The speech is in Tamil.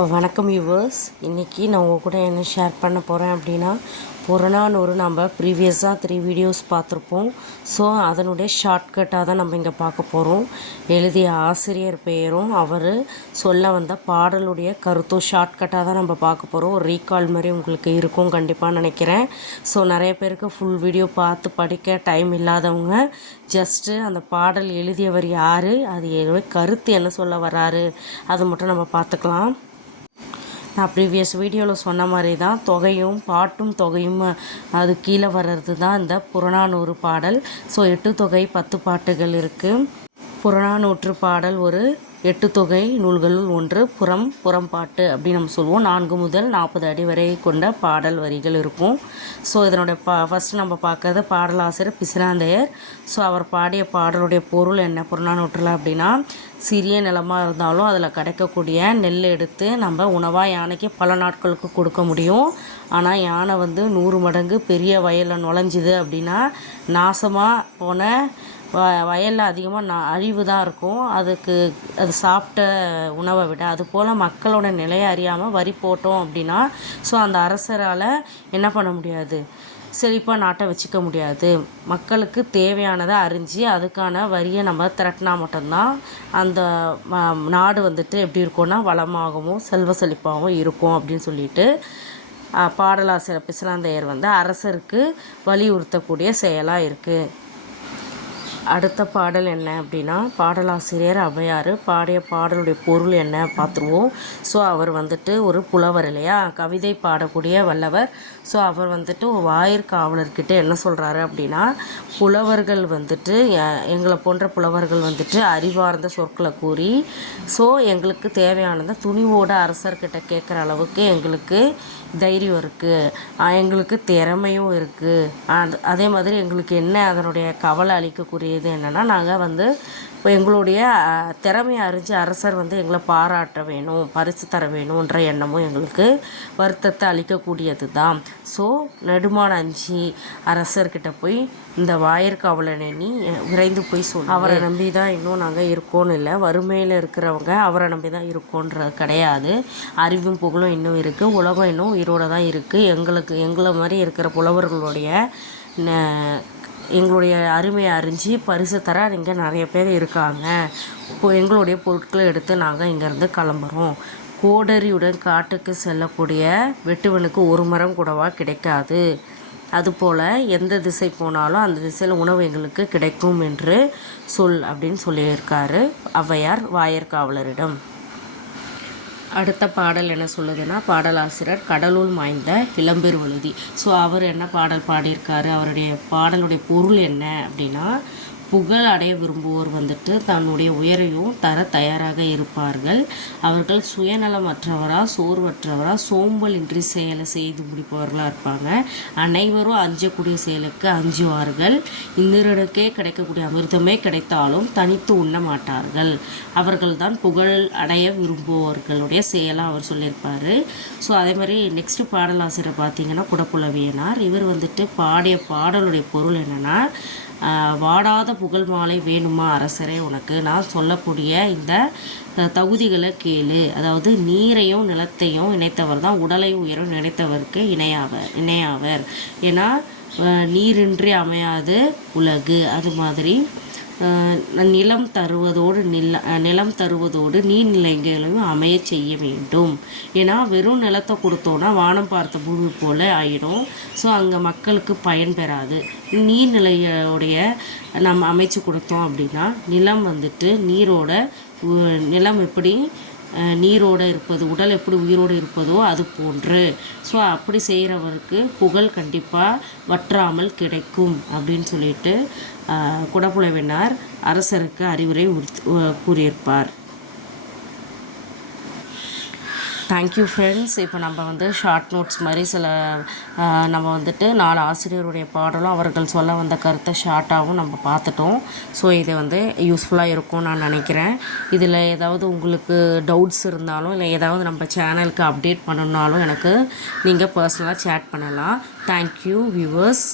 வணக்கம் வியூவர்ஸ். இன்றைக்கி நான் உங்கள் கூட என்ன ஷேர் பண்ண போகிறேன் அப்படின்னா, புறநானூறு நம்ம ப்ரீவியஸாக 3 வீடியோஸ் பார்த்துருப்போம். ஸோ அதனுடைய ஷார்ட்கட்டாக தான் நம்ம இங்கே பார்க்க போகிறோம். எழுதிய ஆசிரியர் பெயரும் அவர் சொல்ல வந்த பாடலுடைய கருத்தும் ஷார்ட்கட்டாக தான் நம்ம பார்க்க போகிறோம். ஒரு ரீகால் மாதிரி உங்களுக்கு இருக்கும் கண்டிப்பாக நினைக்கிறேன். ஸோ நிறைய பேருக்கு ஃபுல் வீடியோ பார்த்து படிக்க டைம் இல்லாதவங்க ஜஸ்ட்டு அந்த பாடல் எழுதியவர் யார், அது கருத்து என்ன சொல்ல வராரு, அது மட்டும் நம்ம பார்த்துக்கலாம். நான் ப்ரீவியஸ் வீடியோவில் சொன்ன மாதிரி தான் தொகையும் பாட்டும் தொகையும் அது கீழே வர்றது தான் இந்த புறநானூறு பாடல். ஸோ 8 தொகை 10 பாட்டுகள் இருக்குது. புறநானூற்று பாடல் ஒரு 8 தொகை நூல்களுள் ஒன்று. புறம்பாட்டு அப்படின்னு நம்ம சொல்லுவோம். 4 முதல் 40 அடி வரை கொண்ட பாடல் வரிகள் இருக்கும். ஸோ இதனுடைய ஃபஸ்ட்டு நம்ம பார்க்கறது பாடலாசிரியர் பிசிராந்தையர். ஸோ அவர் பாடிய பாடலுடைய பொருள் என்ன புறநானூற்றில் அப்படின்னா, சிறிய நிலமாக இருந்தாலும் அதில் கிடைக்கக்கூடிய நெல் எடுத்து நம்ம உணவாக யானைக்கு பல நாட்களுக்கு கொடுக்க முடியும். ஆனால் யானை 100 மடங்கு பெரிய வயலில் நுழைஞ்சிது அப்படின்னா நாசமாக போன வயலில் அதிகமாக அழிவு தான் இருக்கும். அது சாப்பிட்ட உணவை விட. அதுபோல் மக்களோட நிலையை அறியாமல் வரி போட்டோம் அப்படின்னா ஸோ அந்த அரசரால் என்ன பண்ண முடியாது, செழிப்பாக நாட்டை வச்சுக்க முடியாது. மக்களுக்கு தேவையானதை அறிஞ்சு அதுக்கான வரியை நம்ம திரட்டினா மட்டும்தான் அந்த நாடு எப்படி இருக்கும்னா வளமாகவும் செல்வ செழிப்பாகவும் இருக்கும் அப்படின்னு சொல்லிட்டு பாடலாசிரியர் பிசிராந்தையர் அரசருக்கு வலியுறுத்தக்கூடிய செயலாக இருக்குது. அடுத்த பாடல் என்ன அப்படின்னா, பாடலாசிரியர் ஔவையார் பாடிய பாடலுடைய பொருள் என்ன பார்த்துருவோம். ஸோ அவர் ஒரு புலவர் இல்லையா, கவிதை பாடக்கூடிய வல்லவர். ஸோ அவர் ஒரு வாயிற்காவலர்கிட்ட என்ன சொல்கிறாரு அப்படின்னா, புலவர்கள் எங்களை போன்ற புலவர்கள் அறிவார்ந்த சொற்களை கூறி ஸோ எங்களுக்கு தேவையானதை துணிவோட அரசர்கிட்ட கேட்குற அளவுக்கு எங்களுக்கு தைரியம் இருக்குது, எங்களுக்கு திறமையும் இருக்குது. அதே மாதிரி எங்களுக்கு என்ன அதனுடைய கவலை அளிக்கக்கூடிய இது என்னென்னா, நாங்கள் இப்போ எங்களுடைய திறமையை அறிஞ்சு அரசர் எங்களை பாராட்ட வேணும், பரிசு தர வேணுன்ற எண்ணமும் எங்களுக்கு வருத்தத்தை அளிக்கக்கூடியது தான். ஸோ நெடுமான் அஞ்சி அரசர்கிட்ட போய் இந்த வாயிற்காவலனை நீ விரைந்து போய் சொல்லு. அவரை நம்பி தான் இன்னும் நாங்கள் இருக்கோன்னு இல்லை, வறுமையில் இருக்கிறவங்க அவரை நம்பி தான் இருக்கோன்றது கிடையாது. அறிவும் புகழும் இன்னும் இருக்குது, உலகம் இன்னும் உயிரோடு தான் இருக்குது. எங்களை மாதிரி இருக்கிற புலவர்களுடைய எங்களுடைய அருமையை அறிஞ்சு பரிசு தர இங்கே நிறைய பேர் இருக்காங்க. இப்போ எங்களுடைய பொருட்களை எடுத்து நாங்கள் இங்கேருந்து கிளம்புறோம். கோடரியுடன் காட்டுக்கு செல்லக்கூடிய வெட்டுவனுக்கு ஒரு மரம் கூடவா கிடைக்காது, அதுபோல் எந்த திசை போனாலும் அந்த திசையில் உணவு எங்களுக்கு கிடைக்கும் என்று சொல் அப்படின்னு சொல்லியிருக்காரு ஔவையார் வாயிற்காவலரிடம். அடுத்த பாடல் என்ன சொல்லுதுன்னா, பாடலாசிரியர் கடலுள் மாய்ந்த இளம்பெருவழுதி. ஸோ அவர் என்ன பாடல் பாடியிருக்காரு, அவருடைய பாடலுடைய பொருள் என்ன அப்படின்னா, புகழ் அடைய விரும்புவோர் தன்னுடைய உயரையும் தர தயாராக இருப்பார்கள். அவர்கள் சுயநலமற்றவரா சோர்வற்றவரா சோம்பல் இன்றி செயலை செய்து முடிப்பவர்களாக இருப்பாங்க. அனைவரும் அஞ்சக்கூடிய செயலுக்கு அஞ்சுவார்கள். இந்திரனுக்கே கிடைக்கக்கூடிய அமிர்தமே கிடைத்தாலும் தனித்து உண்ண மாட்டார்கள். அவர்கள்தான் புகழ் அடைய விரும்புவோர்களுடைய செயலாக அவர் சொல்லியிருப்பார். ஸோ அதே மாதிரி நெக்ஸ்ட் பாடலாசிரியர் பார்த்தீங்கன்னா குடப்புலவியனார். இவர் பாடிய பாடலுடைய பொருள் என்னென்னா, வாடாத புகழ் மாலை வேணுமா அரசரே உனக்கு, நான் சொல்லக்கூடிய இந்த தகுதிகளை கேளு. அதாவது நீரையும் நிலத்தையும் இணைத்தவர் தான் உடலையும் உயரும் நினைத்தவருக்கு இணையாவர். ஏன்னா நீரின்றி அமையாது உலகு. அது மாதிரி நிலம் தருவதோடு நீர்நிலைகளையும் அமைய செய்ய வேண்டும். ஏன்னா வெறும் நிலத்தை கொடுத்தோன்னா வானம் பார்த்த பூமி போல் ஆகிடும். ஸோ அங்கே மக்களுக்கு பயன் பெறாது. நீர்நிலையோடைய நம்ம அமைச்சு கொடுத்தோம் அப்படின்னா நிலம் நிலம் எப்படி நீரோடு இருப்பது, உடல் எப்படி உயிரோடு இருப்பதோ அது போன்று. ஸோ அப்படி செய்கிறவருக்கு புகழ் கண்டிப்பாக வற்றாமல் கிடைக்கும் அப்படின்னு சொல்லிட்டு குடப்புலவினார் அரசருக்கு அறிவுரை கூறியிருப்பார். Thank you friends. இப்போ நம்ம ஷார்ட் நோட்ஸ் மாதிரி சில நம்ம 4 ஆசிரியருடைய பாடலும் அவர்கள் சொல்ல வந்த கருத்தை ஷார்ட்டாகவும் நம்ம பார்த்துட்டோம். ஸோ இது யூஸ்ஃபுல்லாக இருக்கும்னு நான் நினைக்கிறேன். இதில் ஏதாவது உங்களுக்கு டவுட்ஸ் இருந்தாலும் இல்லை ஏதாவது நம்ம சேனலுக்கு அப்டேட் பண்ணணுன்னாலும் எனக்கு நீங்கள் பர்சனலாக சேட் பண்ணலாம். Thank you viewers.